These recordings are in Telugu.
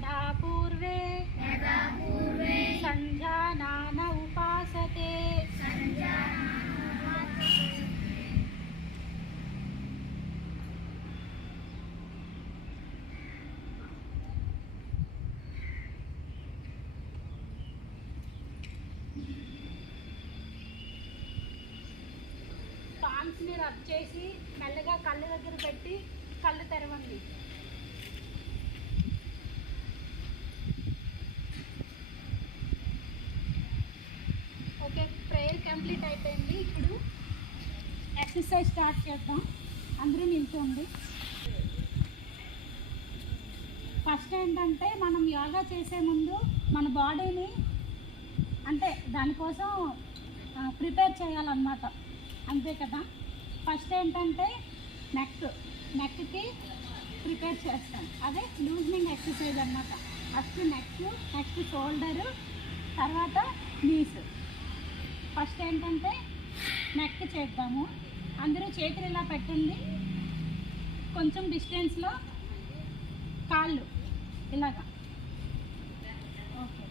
यदा पूर्वे सञ्जानान उपासते పామ్స్ని రబ్ చేసి మెల్లగా కళ్ళ దగ్గర పెట్టి కళ్ళు తెరవండి. ఓకే, ప్రేయర్ కంప్లీట్ అయిపోయింది. ఇప్పుడు ఎక్సర్సైజ్ స్టార్ట్ చేద్దాం. అందరూ నిల్చోండి. ఫస్ట్ ఏంటంటే మనం యోగా చేసే ముందు మన బాడీని అంటే దానికోసం ప్రిపేర్ చేయాలన్నమాట, అంతే కదా. ఫస్ట్ ఏంటంటే నెక్కి ప్రిపేర్ చేస్తాం, అదే లూజనింగ్ ఎక్సర్సైజ్ అన్నమాట. ఫస్ట్ నెక్స్ట్ షోల్డరు, తర్వాత నీస్. ఫస్ట్ ఏంటంటే నెక్ చేద్దాము. అందరూ చేతులు ఇలా పెట్టండి, కొంచెం డిస్టెన్స్లో కాళ్ళు ఇలాగా. ఓకే,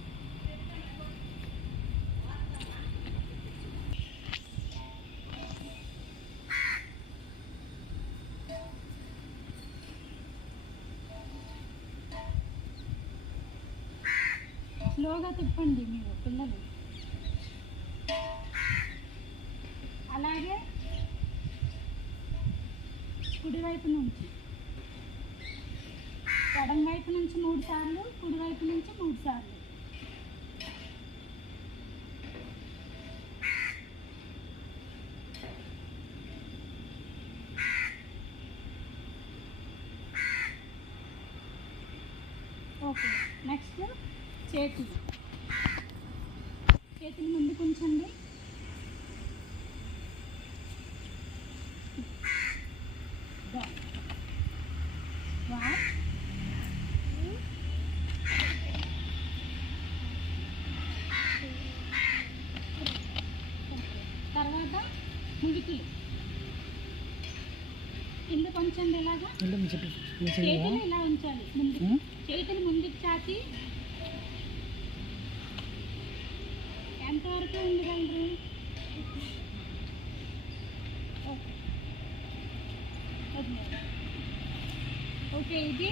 స్లోగా తిప్పండి మీరు పిల్లలు. అలాగే కుడివైపు నుంచి, ఎడం వైపు నుంచి 3 సార్లు, కుడివైపు నుంచి 3 సార్లు. ఓకే, నెక్స్ట్ చేతులు ముందుకు ఉంచండి. తర్వాత ముందుకి కింద కొంచెం ఇలాగా చేతులు ఇలా ఉంచాలి. ముందుకు చేతులు ముందుకు చాచి ఎంతవరకు ఉండగలరు? ఓకే, ఇది